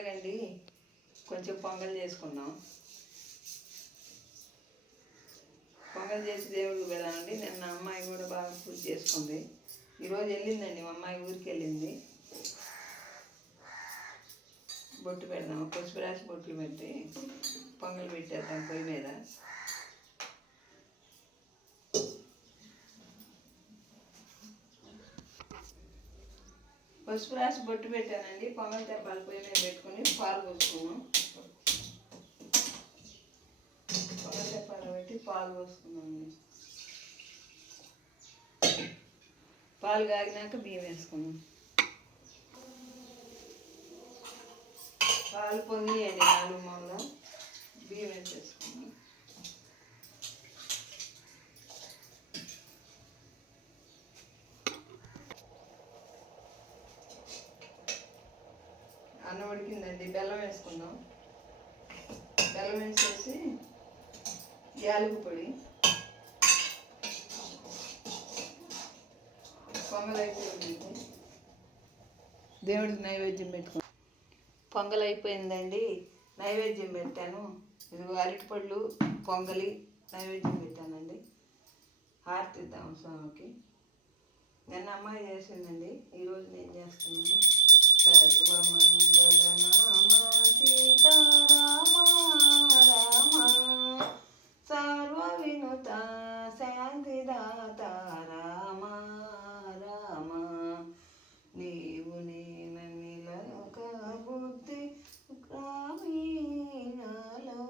అండి. కొంచెం పొంగల్ చేసుకుందాం. పొంగల్ చేసి దేవుడికి పెడదామండి. నిన్న అమ్మాయి కూడా బాగా పూజ చేసుకుంది. ఈరోజు వెళ్ళిందండి మా అమ్మాయి ఊరికి వెళ్ళింది. బొట్టు పెడదాం పసుపు రాసి బొట్లు పెట్టి పొంగల్ పెట్టేద్దాం పొయ్యి మీద. పసుపు రాసి బొట్టు పెట్టానండి. పొంగల్ తెప్పాలి పొయ్యి మీద పెట్టుకొని పాలు పోసుకున్నాం. పొంగల్ తెప్పాలు పెట్టి పాలు పోసుకున్నామండి. పాలు కాగినాక బియ్యం వేసుకున్నాం. పాలు పొంగియండి నాలుగు మూల బియ్యం వేసేసుకున్నాం. అన్నం ఉడికిందండి. బెల్లం వేసుకుందాం. బెల్లం వేసేసి యాలకి పొడి పొంగల్ అయిపోయింది దేవుడికి నైవేద్యం పెట్టుకో. పొంగల్ అయిపోయిందండి. నైవేద్యం పెట్టాను. ఇదిగో అరటిపళ్ళు పొంగలి నైవేద్యం పెట్టానండి. హారతి ఇద్దాం స్వామికి. నిన్న అమ్మాయి చేసిందండి. ఈరోజు నేను చేస్తున్నాను. సర్వమంగళ సీతారామ రామ సర్వ వినుత శాంతిదాత రామ. రామ నీవు నేననిలక బుద్ధి గ్రామీణలో.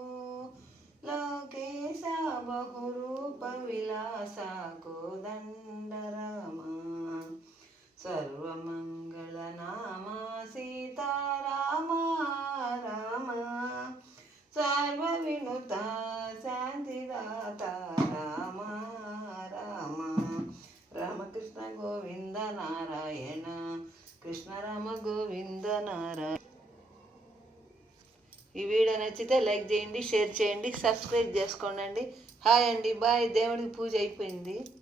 లోకేశ బహురూప విలాస కోదండ రామ సర్వమంగళ సీతారామ రామ. సర్వ వినుత శాంతిదాత రామ రామ. రామకృష్ణ గోవింద నారాయణ. కృష్ణ రామ గోవింద నారాయణ. ఈ వీడియో నచ్చితే లైక్ చేయండి షేర్ చేయండి సబ్స్క్రైబ్ చేసుకోండి హాయ్ అండి బాయ్. దేవుడికి పూజ అయిపోయింది.